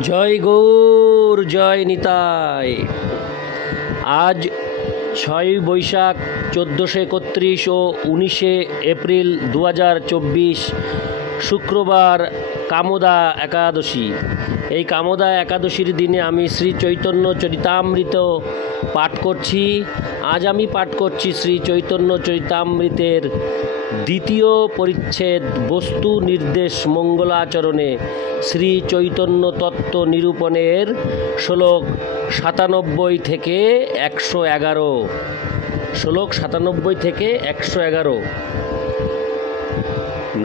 জয় গৌর, জয় নিতাই। আজ 6 বৈশাখ 1431 ও 19 এপ্রিল 2024 শুক্রবার কামোদা একাদশী। এই কামোদা একাদশীর দিনে আমি শ্রী চৈতন্য চরিতামৃত পাঠ করছি। আজ আমি পাঠ করছি শ্রী চৈতন্য চরিতামৃতের দ্বিতীয় পরিচ্ছেদ বস্তু নির্দেশ মঙ্গলাচরণে শ্রী চৈতন্য তত্ত্ব নিরূপণের শ্লোক 97 থেকে 111। শ্লোক 97 থেকে 111।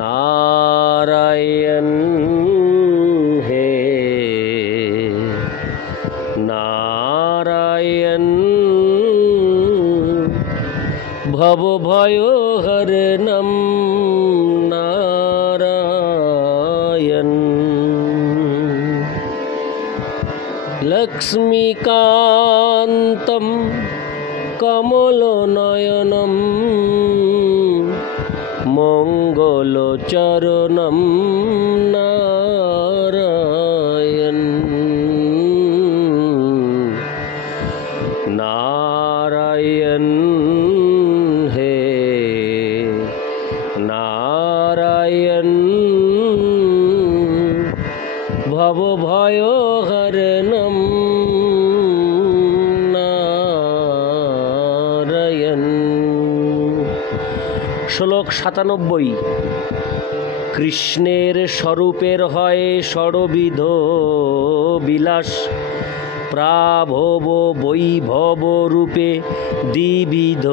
নারায়ণ হে নারায়ণ, ভব ভয় হরণম নারায়ণ, লক্ষ্মীকান্তম কমলনয়নম মঙ্গলচরণম নারায়ণ নারায়ণ হে নারায়ণ, ভব ভয় হরণম নারায়ণ। শ্লোক 97। কৃষ্ণের স্বরূপের হয় ষড়বিধ বিলাস, প্রাভব বৈভব রূপে দ্বিবিধ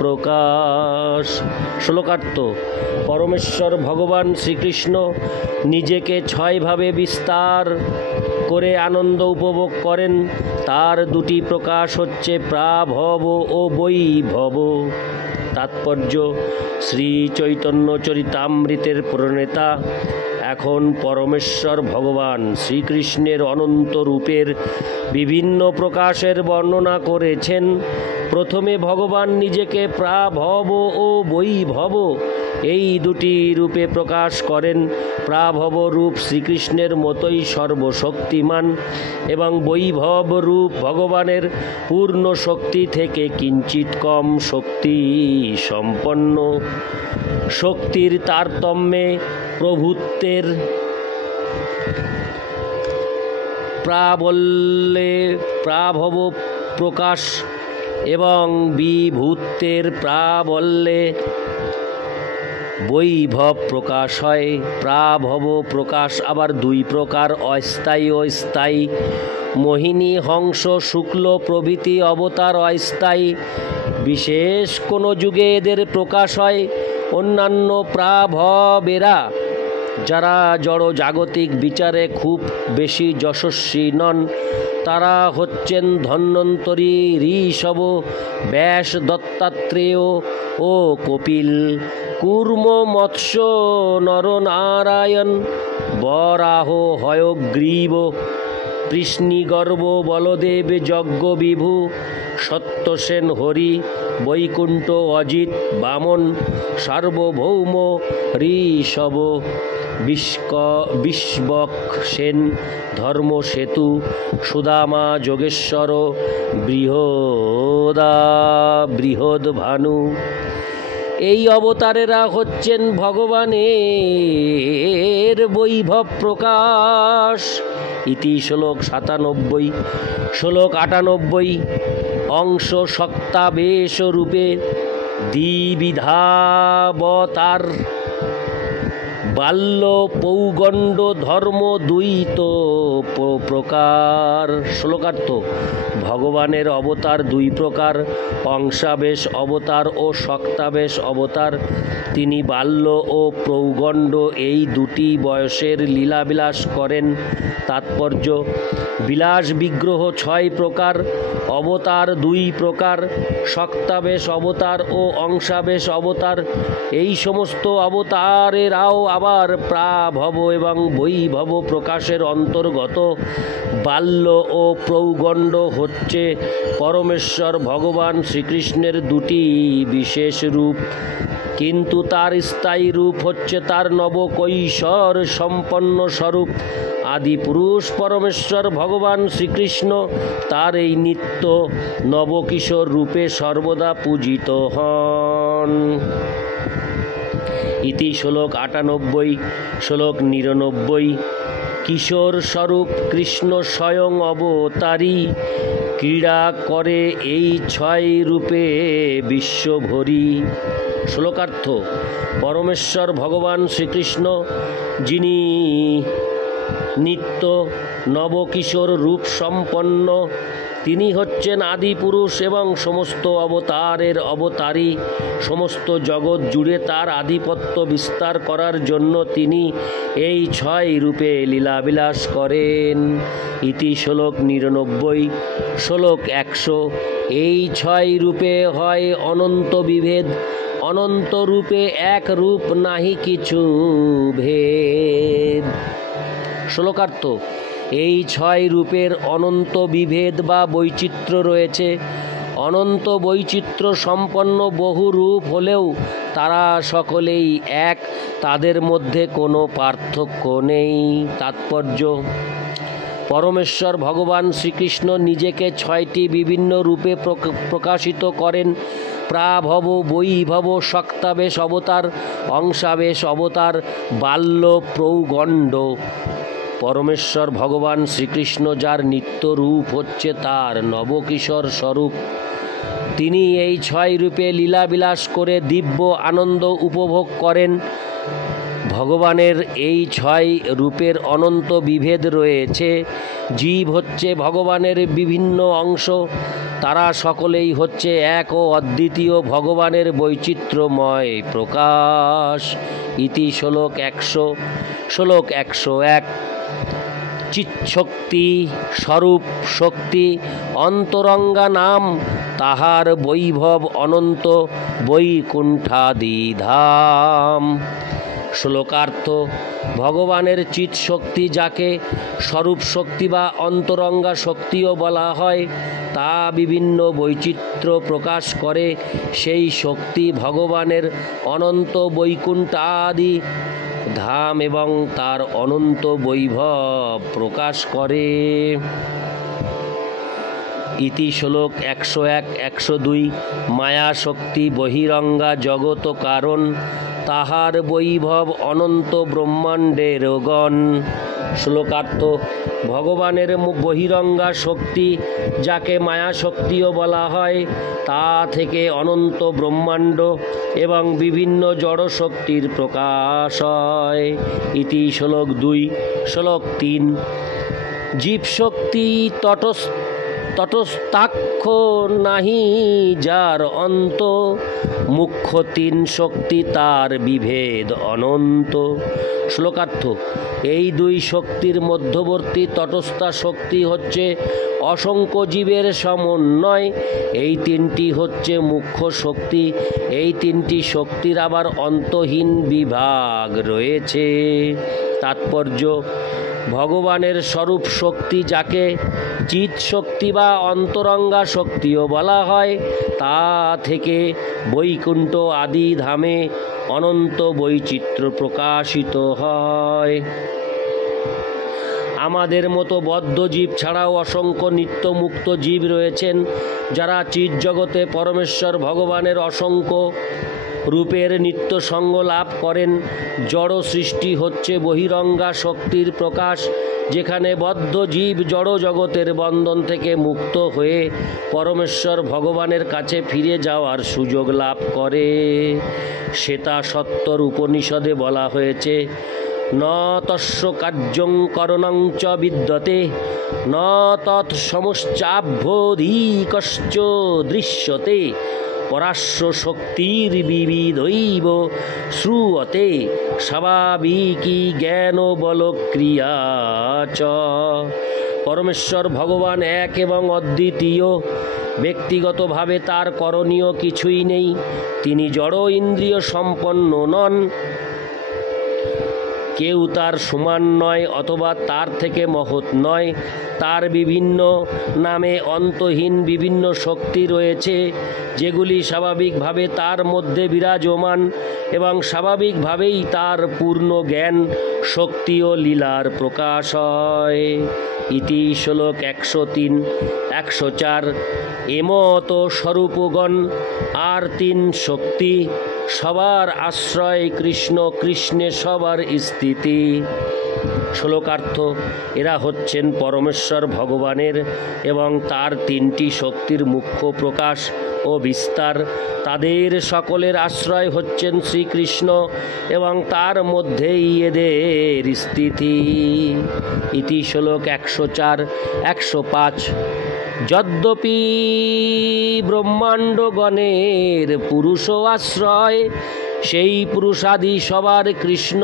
প্রকাশ। শ্লোকার্থ। পরমেশ্বর ভগবান শ্রীকৃষ্ণ নিজেকে 6 ভাবে বিস্তার করে আনন্দ উপভোগ করেন। তার 2টি প্রকাশ হচ্ছে প্রাভব ও বৈভব। তাৎপর্য: শ্রী চৈতন্য চরিতামৃতের প্রণেতা এখন পরমেশ্বর ভগবান শ্রীকৃষ্ণের অনন্ত রূপের বিভিন্ন প্রকাশের বর্ণনা করেছেন। প্রথমে ভগবান নিজেকে প্রাভব ও বৈভব এই 2টি রূপে প্রকাশ করেন। প্রাভব রূপ শ্রীকৃষ্ণের মতোই সর্বশক্তিমান এবং বৈভব রূপ ভগবানের পূর্ণ শক্তি থেকে কিঞ্চিত কম শক্তি সম্পন্ন। শক্তির তারতম্যে প্রভুত্বের প্রাবল্যে প্রাভব প্রকাশ এবং বিভূতের প্রাবল্যে বৈভব প্রকাশ হয়। প্রাভব প্রকাশ আবার 2 প্রকার, অস্থায়ী ও স্থায়ী। মোহিনী, হংস, শুক্ল প্রভৃতি অবতার অস্থায়ী। বিশেষ কোনো যুগে এদের প্রকাশ হয়। অন্যান্য প্রাভবেরা, যারা জড় জাগতিক বিচারে খুব বেশি যশস্বী নন, তারা হচ্ছেন ধন্বন্তরী, ঋষভ, ব্যাস, দত্তাত্রেয় ও কপিল। কূর্ম, মৎস্য, নরনারায়ণ, বরাহ, হয়গ্রীব, কৃষ্ণিগর্ভ, বলদেব, যজ্ঞবিভু, সত্যসেন, হরি, বৈকুণ্ঠ, অজিত, বামন, সার্বভৌম, ঋষভ, বিষ্বক সেন, ধর্মসেতু, সুদামা, যোগেশ্বর, বৃহদ্ভানু। এই অবতারেরা হচ্ছেন ভগবানের বৈভব প্রকাশ। ইতি শ্লোক 97। শ্লোক 98। অংশ শক্তাবেশ রূপে দ্বিবিধাবতার, বাল্য পৌগণ্ড ধর্ম দ্বৈত প্রকার। শ্লোকার্থ। ভগবানের অবতার 2 প্রকার, অংশাবেশ অবতার ও শক্তাবেশ অবতার। তিনি বাল্য ও পৌগণ্ড এই 2টি বয়সের লীলাবিলাস করেন। তাৎপর্য: বিলাস বিগ্রহ 6 প্রকার, অবতার 2 প্রকার, শক্তাবেশ অবতার ও অংশাবেশ অবতার। এই সমস্ত অবতারেরাও আবার প্রাভব এবং বৈভব প্রকাশের অন্তর্গত। বাল্য ও প্রৌগণ্ড হচ্ছে পরমেশ্বর ভগবান শ্রীকৃষ্ণের 2টি বিশেষ রূপ। কিন্তু তার স্থায়ী রূপ হচ্ছে তার নবকৈশোর সম্পন্ন স্বরূপ। আদি পুরুষ পরমেশ্বর ভগবান শ্রীকৃষ্ণ তার এই নিত্য নবকিশোর রূপে সর্বদা পূজিত হন। ইতি শ্লোক ৯৮, শ্লোক ৯৯। কিশোর স্বরূপ কৃষ্ণ স্বয়ং অবতারী, ক্রীড়া করে এই ৬ রূপে বিশ্বভরি। শ্লোকার্থ: পরমেশ্বর ভগবান শ্রীকৃষ্ণ, যিনি নিত্য নবকিশোর রূপ সম্পন্ন, তিনি হচ্ছেন আদি পুরুষ এবং সমস্ত অবতারের অবতারী। সমস্ত জগৎ জুড়ে তার আধিপত্য বিস্তার করার জন্য তিনি এই ৬ রূপে লীলাবিলাস করেন। ইতি শ্লোক ৯৯, শ্লোক ১০০। এই ৬ রূপে হয় অনন্ত বিভেদ, অনন্ত রূপে এক রূপ, নাহি কিছু ভেদ। শ্লোকার্থ: এই ৬ রূপের অনন্ত বিভেদ বা বৈচিত্র্য রয়েছে। অনন্ত বৈচিত্র্য সম্পন্ন বহু রূপ হলেও তারা সকলেই এক, তাদের মধ্যে কোনো পার্থক্য নেই। তাৎপর্য: পরমেশ্বর ভগবান শ্রীকৃষ্ণ নিজেকে ৬টি বিভিন্ন রূপে প্রকাশিত করেন। প্রাভব, বৈভব, শক্তাবেশ অবতার, অংশাবেশ অবতার, বাল্য, প্রৌগণ্ড। পরমেশ্বর ভগবান শ্রীকৃষ্ণ যার নিত্য রূপ হচ্ছে তার নবকিশোর স্বরূপ, তিনি এই ৬ রূপে লীলাবিলাস করে দিব্য আনন্দ উপভোগ করেন। ভগবানের এই ৬ রূপের অনন্ত বিভেদ রয়েছে। জীব হচ্ছে ভগবানের বিভিন্ন অংশ, তারা সকলেই হচ্ছে এক ও অদ্বিতীয় ভগবানের বৈচিত্র্যময় প্রকাশ। ইতি শ্লোক ১০০, শ্লোক ১০১। চিৎশক্তি স্বরূপ শক্তি অন্তরঙ্গা নাম, তাহার বৈভব অনন্ত বৈকুণ্ঠাদি ধাম। শ্লোকার্থ: ভগবানের চিৎ শক্তি, যাকে স্বরূপ শক্তি বা অন্তরঙ্গা শক্তিও বলা হয়, তা বিভিন্ন বৈচিত্র্য প্রকাশ করে। সেই শক্তি ভগবানের অনন্ত বৈকুণ্ঠাদি ধাম এবং তার অনন্ত বৈভব প্রকাশ করে। ইতি শ্লোক ১০১, ১০২। মায়া শক্তি বহিরঙ্গা জগত কারণ, তাহার বৈভব অনন্ত ব্রহ্মাণ্ডের গণ। শ্লোকার্থ: ভগবানের বহিরঙ্গা শক্তি, যাকে মায়া শক্তিও বলা হয়, তা থেকে অনন্ত ব্রহ্মাণ্ড এবং বিভিন্ন জড় শক্তির প্রকাশ হয়। ইতি শ্লোক ২, শ্লোক ৩। জীবশক্তি তটস্থাক্ষ, নাহি যার অন্ত, মুখ্য ৩ শক্তি তার বিভেদ অনন্ত। শ্লোকার্থ: এই ২ শক্তির মধ্যবর্তী তটস্থা শক্তি হচ্ছে অসংখ্য জীবের সমন্বয়। এই ৩টি হচ্ছে মুখ্য শক্তি। এই ৩টি শক্তির আবার অন্তহীন বিভাগ রয়েছে। তাৎপর্য: ভগবানের স্বরূপ শক্তি, যাকে চিৎ শক্তি বা অন্তরঙ্গা শক্তিও বলা হয়, তা থেকে বৈকুণ্ঠ আদি ধামে অনন্ত বৈচিত্র্য প্রকাশিত হয়। আমাদের মতো বদ্ধ জীব ছাড়াও অসংখ্য নিত্য মুক্ত জীব রয়েছেন, যারা চিৎ জগতে পরমেশ্বর ভগবানের অসংখ্য রূপের নিত্য সঙ্গ লাভ করেন। জড় সৃষ্টি হচ্ছে বহিরঙ্গা শক্তির প্রকাশ, যেখানে বদ্ধ জীব জড় জগতের বন্ধন থেকে মুক্ত হয়ে পরমেশ্বর ভগবানের কাছে ফিরে যাওয়ার সুযোগ লাভ করে। শ্বেতা সত্তর উপনিষদে বলা হয়েছে, ন তস্য কার্যং করণং চ বিদ্যতে, ন তৎসমশ্চাভ্যধিকশ্চ দৃশ্যতে, পরাস্য শক্তির বিবিধৈব শ্রুয়তে, স্বাভাবিকী জ্ঞান বল ক্রিয়া চ। পরমেশ্বর ভগবান এক এবং অদ্বিতীয়। ব্যক্তিগতভাবে তার করণীয় কিছুই নেই। তিনি জড় ইন্দ্রিয় সম্পন্ন নন। কেউ তার সমান নয় অথবা তার থেকে মহৎ নয়। তার বিভিন্ন নামে অন্তহীন বিভিন্ন শক্তি রয়েছে, যেগুলি স্বাভাবিকভাবে তার মধ্যে বিরাজমান এবং স্বাভাবিকভাবেই তার পূর্ণ জ্ঞান, শক্তি ও লীলার প্রকাশ হয়। ইতি শ্লোক 103, 104। এমত স্বরূপগণ আর তিন শক্তি, সবার আশ্রয় কৃষ্ণ, কৃষ্ণে সবার স্থিতি। শ্লোকার্থ: এরা হচ্ছেন পরমেশ্বর ভগবানের এবং তার তিনটি শক্তির মুখ্য প্রকাশ ও বিস্তার। তাদের সকলের আশ্রয় হচ্ছেন শ্রীকৃষ্ণ এবং তার মধ্যেই এদের স্থিতি। ইতি শ্লোক 104, 105। যদ্যপি ব্রহ্মাণ্ডগণের পুরুষ আশ্রয়, সেই পুরুষাদি সবার কৃষ্ণ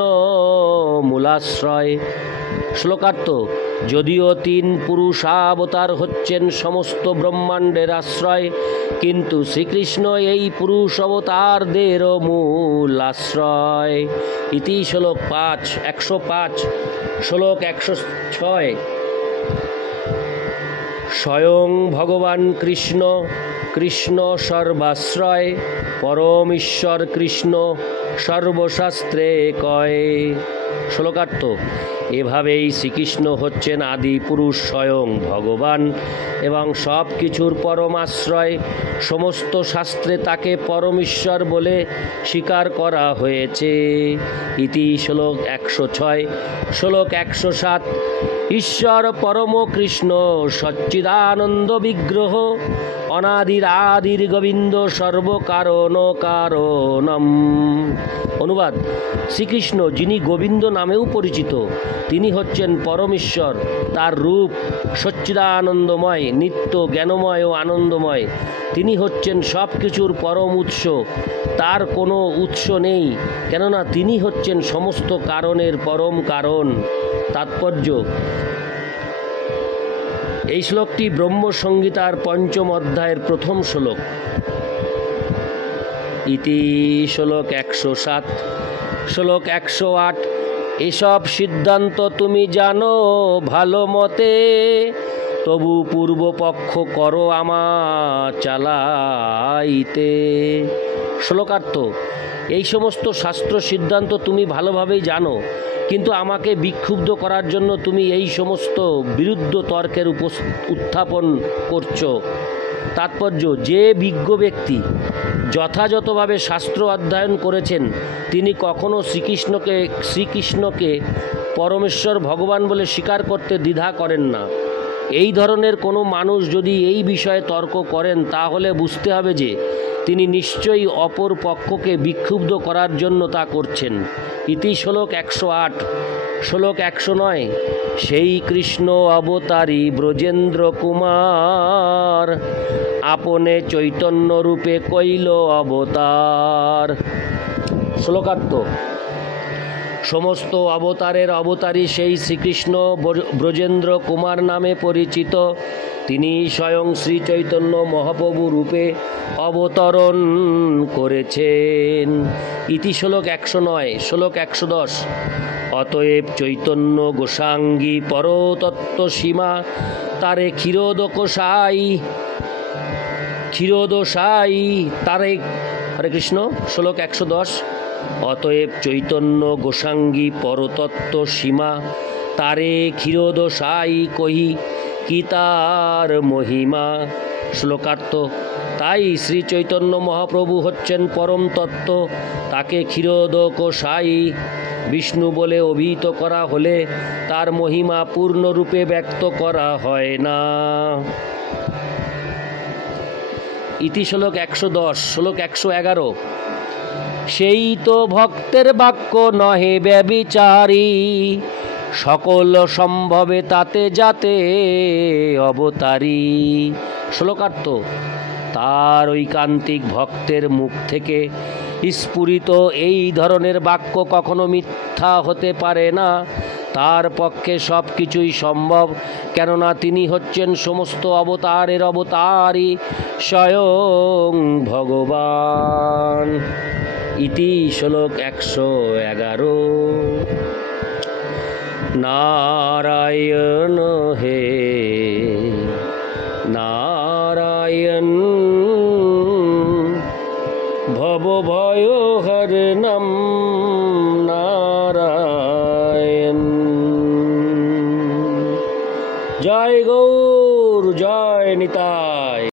মূলাশ্রয়। শ্লোকার্থ: যদিও তিন পুরুষাবতার হচ্ছেন সমস্ত ব্রহ্মাণ্ডের আশ্রয়, কিন্তু শ্রীকৃষ্ণ এই পুরুষ অবতারদেরও মূল আশ্রয়। ইতি শ্লোক 105। শ্লোক 106। স্বয়ং ভগবান কৃষ্ণ, কৃষ্ণ সর্বাশ্রয়, পরম ঈশ্বর কৃষ্ণ সর্বশাস্ত্রে কয়। শ্লোকার্থ: এভাবেই শ্রীকৃষ্ণ হচ্ছেন আদি পুরুষ, স্বয়ং ভগবান এবং সব কিছুর পরম আশ্রয়। সমস্ত শাস্ত্রে তাকে পরমেশ্বর বলে স্বীকার করা হয়েছে। ইতি শ্লোক 106। শ্লোক 107। ঈশ্বর পরম কৃষ্ণ সচ্চিদানন্দ বিগ্রহ, অনাদির আদির গোবিন্দ সর্বকারণ কারণম। অনুবাদ: শ্রীকৃষ্ণ যিনি গোবিন্দ নামেও পরিচিত, তিনি হচ্ছেন পরমেশ্বর। তার রূপ সচ্চিদানন্দময়, নিত্য জ্ঞানময় ও আনন্দময়। তিনি হচ্ছেন সব কিছুর পরম উৎস। তার কোনো উৎস নেই, কেননা তিনি হচ্ছেন সমস্ত কারণের পরম কারণ। তাৎপর্য: এই শ্লোকটি ব্রহ্মসংহিতার 5ম অধ্যায়ের প্রথম শ্লোক। ইতি শ্লোক 107। শ্লোক 108। এসব সিদ্ধান্ত তুমি জানো ভালো মতে, তবু পূর্বপক্ষ করো আমা চালাইতে। শ্লোকার্থ: এই সমস্ত শাস্ত্র সিদ্ধান্ত তুমি ভালোভাবেই জানো, কিন্তু আমাকে বিক্ষুব্ধ করার জন্য তুমি এই সমস্ত বিরুদ্ধ তর্কের উত্থাপন করছো। তাৎপর্য: যে বিজ্ঞ ব্যক্তি যথাযথভাবে শাস্ত্র অধ্যয়ন করেছেন, তিনি কখনো শ্রীকৃষ্ণকে পরমেশ্বর ভগবান বলে স্বীকার করতে দ্বিধা করেন না। এই ধরনের কোনো মানুষ যদি এই বিষয়ে তর্ক করেন, তাহলে বুঝতে হবে যে তিনি নিশ্চয়ই অপর পক্ষকে বিক্ষুব্ধ করার জন্য তা করছেন। ইতি শ্লোক 108। শ্লোক 109। সেই কৃষ্ণ অবতারী ব্রজেন্দ্র কুমার, আপনে চৈতন্য রূপে কইল অবতার। শ্লোকার্থ: সমস্ত অবতারের অবতারী সেই শ্রীকৃষ্ণ ব্রজেন্দ্র কুমার নামে পরিচিত। তিনি স্বয়ং শ্রী চৈতন্য মহাপ্রভু রূপে অবতরণ করেছেন। ইতি শ্লোক 109। শ্লোক 110। অতএব চৈতন্য গোসাঙ্গী পরতত্ত্ব সীমা, তারে ক্ষীরোদশাই তারে। হরে কৃষ্ণ। শ্লোক 110। অতএব চৈতন্য গোসাঙ্গী পরতত্ত্ব সীমা, তারে ক্ষীরোদশাই কহি কি তার মহিমা। শ্লোকার্থ: তাই শ্রী চৈতন্য মহাপ্রভু হচ্ছেন পরম তত্ত্ব। তাকে ক্ষীরোদকশাই বিষ্ণু বলে অভিহিত করা হলে তার মহিমা পূর্ণরূপে ব্যক্ত করা হয় না। ইতি শ্লোক 110। শ্লোক 111। সেই তো ভক্তের বাক্য নহে ব্যভিচারী, সকল সম্ভবে তাতে যাতে অবতারী। শ্লোকার্থ: তার ঐকান্তিক ভক্তের মুখ থেকে স্ফুরিত এই ধরনের বাক্য কখনো মিথ্যা হতে পারে না। তার পক্ষে সব কিছুই সম্ভব, কেননা তিনি হচ্ছেন সমস্ত অবতারের অবতারী, স্বয়ং ভগবান। ইতি শ্লোক 111। नारायण हे नारायण भव भय हरणम नारायण। जय गौर जय निताय।